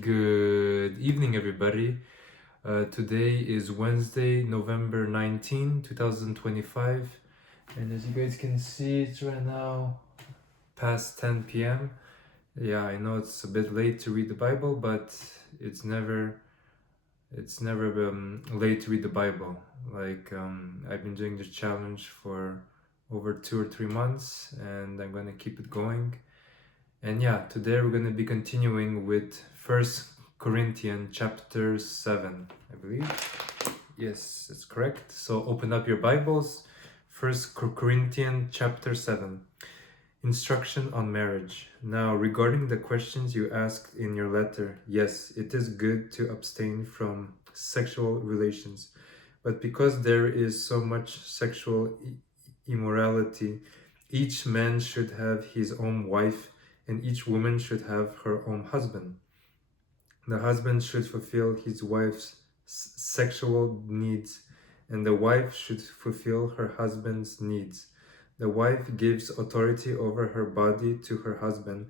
Good evening, everybody. Today is Wednesday, November 19, 2025. And as you guys can see, it's right now past 10 p.m. Yeah, I know it's a bit late to read the Bible, but it's never late to read the Bible. I've been doing this challenge for over 2 or 3 months, and I'm gonna keep it going. And yeah, today we're going to be continuing with First Corinthians chapter 7, I believe. Yes, that's correct. So open up your Bibles. First Corinthians chapter 7. Instruction on marriage. Now, regarding the questions you asked in your letter, yes, it is good to abstain from sexual relations. But because there is so much sexual immorality, each man should have his own wife, and each woman should have her own husband. The husband should fulfill his wife's sexual needs, and the wife should fulfill her husband's needs. The wife gives authority over her body to her husband,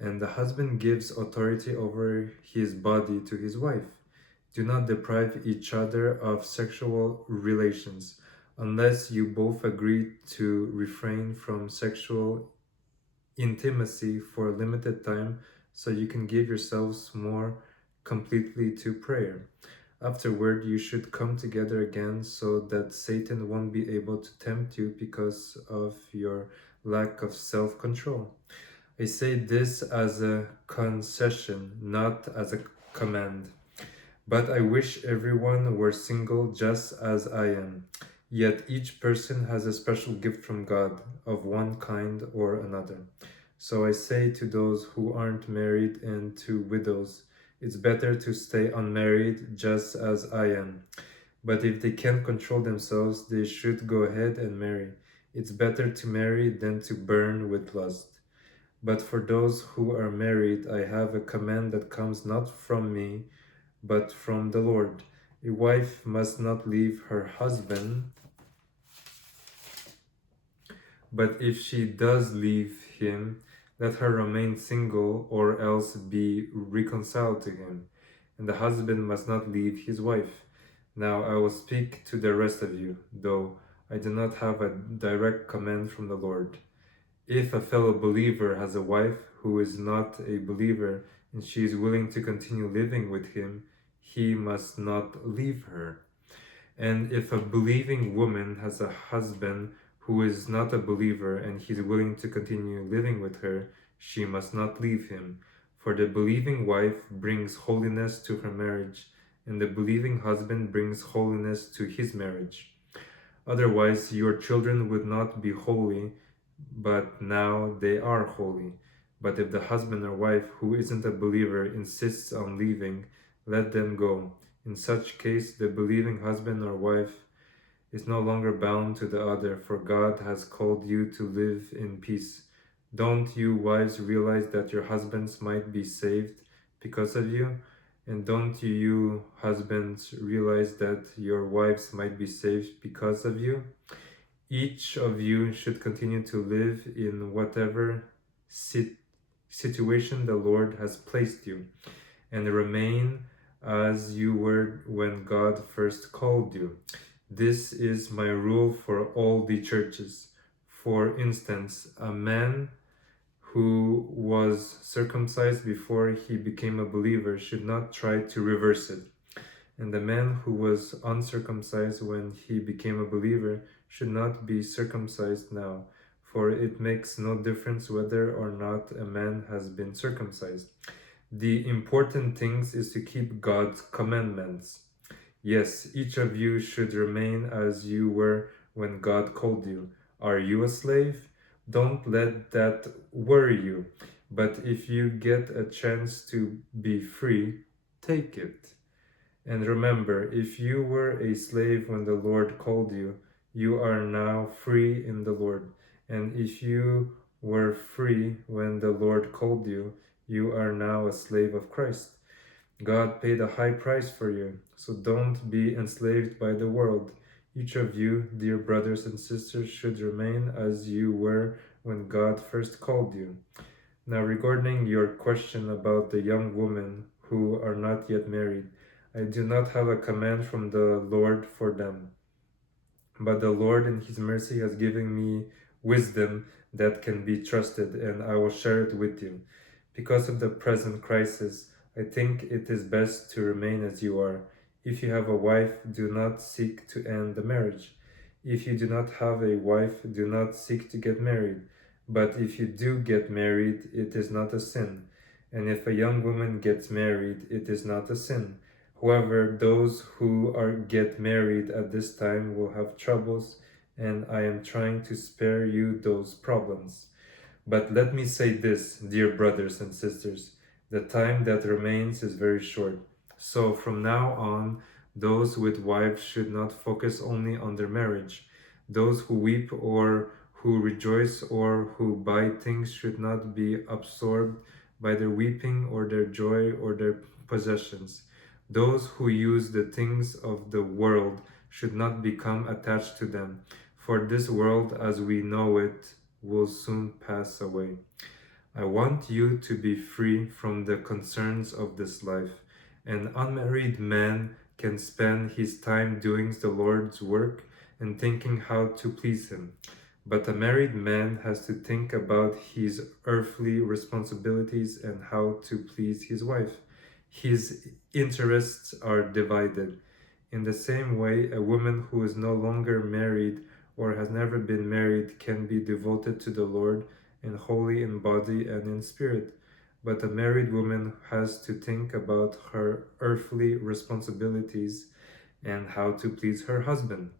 and the husband gives authority over his body to his wife. Do not deprive each other of sexual relations, unless you both agree to refrain from sexual intimacy for a limited time so you can give yourselves more completely to prayer. Afterward, you should come together again so that Satan won't be able to tempt you because of your lack of self control. I say this as a concession, not as a command. But I wish everyone were single just as I am. Yet each person has a special gift from God of one kind or another. So I say to those who aren't married and to widows, it's better to stay unmarried just as I am. But if they can't control themselves, they should go ahead and marry. It's better to marry than to burn with lust. But for those who are married, I have a command that comes not from me, but from the Lord. A wife must not leave her husband, but if she does leave him, let her remain single or else be reconciled to him. And the husband must not leave his wife. Now I will speak to the rest of you, though I do not have a direct command from the Lord. If a fellow believer has a wife who is not a believer and she is willing to continue living with him, he must not leave her. And if a believing woman has a husband who is not a believer and he is willing to continue living with her, she must not leave him. For the believing wife brings holiness to her marriage, and the believing husband brings holiness to his marriage. Otherwise, your children would not be holy, but now they are holy. But if the husband or wife who isn't a believer insists on leaving, let them go. In such case, the believing husband or wife is no longer bound to the other, for God has called you to live in peace. Don't you wives realize that your husbands might be saved because of you? And don't you husbands realize that your wives might be saved because of you? Each of you should continue to live in whatever situation the Lord has placed you, and remain as you were when God first called you. This is my rule for all the churches. For instance, a man who was circumcised before he became a believer should not try to reverse it. And the man who was uncircumcised when he became a believer should not be circumcised now, for it makes no difference whether or not a man has been circumcised. The important thing is to keep God's commandments. Yes, each of you should remain as you were when God called you. Are you a slave? Don't let that worry you. But if you get a chance to be free, take it. And remember, if you were a slave when the Lord called you, you are now free in the Lord. And if you were free when the Lord called you, you are now a slave of Christ. God paid a high price for you, so don't be enslaved by the world. Each of you, dear brothers and sisters, should remain as you were when God first called you. Now, regarding your question about the young woman who are not yet married. I do not have a command from the Lord for them. But the Lord in His mercy has given me wisdom that can be trusted, and I will share it with you. Because of the present crisis, I think it is best to remain as you are. If you have a wife, do not seek to end the marriage. If you do not have a wife, do not seek to get married. But if you do get married, it is not a sin. And if a young woman gets married, it is not a sin. However, those who get married at this time will have troubles, and I am trying to spare you those problems. But let me say this, dear brothers and sisters, the time that remains is very short. So from now on, those with wives should not focus only on their marriage. Those who weep or who rejoice or who buy things should not be absorbed by their weeping or their joy or their possessions. Those who use the things of the world should not become attached to them, for this world as we know it will soon pass away. I want you to be free from the concerns of this life. An unmarried man can spend his time doing the Lord's work and thinking how to please Him. But a married man has to think about his earthly responsibilities and how to please his wife. His interests are divided. In the same way, a woman who is no longer married or has never been married can be devoted to the Lord and holy in body and in spirit. But a married woman has to think about her earthly responsibilities and how to please her husband.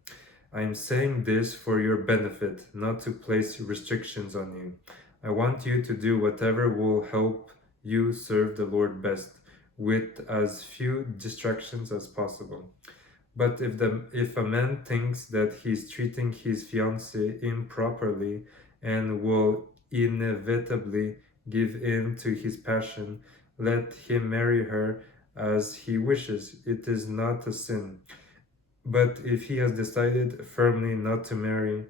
I am saying this for your benefit, not to place restrictions on you. I want you to do whatever will help you serve the Lord best, with as few distractions as possible. But if a man thinks that he's treating his fiancée improperly and will inevitably give in to his passion, let him marry her as he wishes. It is not a sin. But if he has decided firmly not to marry,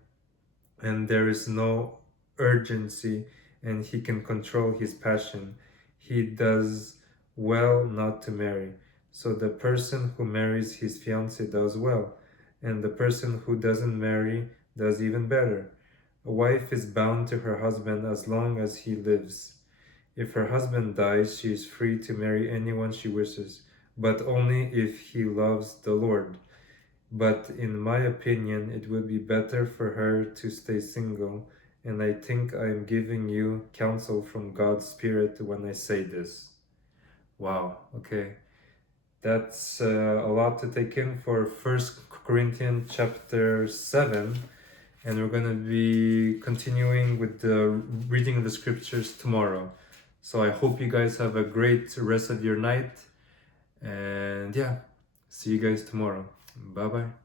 and there is no urgency, and he can control his passion, he does well not to marry. So the person who marries his fiancée does well, and the person who doesn't marry does even better. A wife is bound to her husband as long as he lives. If her husband dies, she is free to marry anyone she wishes, but only if he loves the Lord. But in my opinion, it would be better for her to stay single, and I think I am giving you counsel from God's Spirit when I say this. Wow, okay. That's a lot to take in for 1 Corinthians chapter 7, and we're going to be continuing with the reading of the scriptures tomorrow. So I hope you guys have a great rest of your night, and yeah, see you guys tomorrow. Bye bye.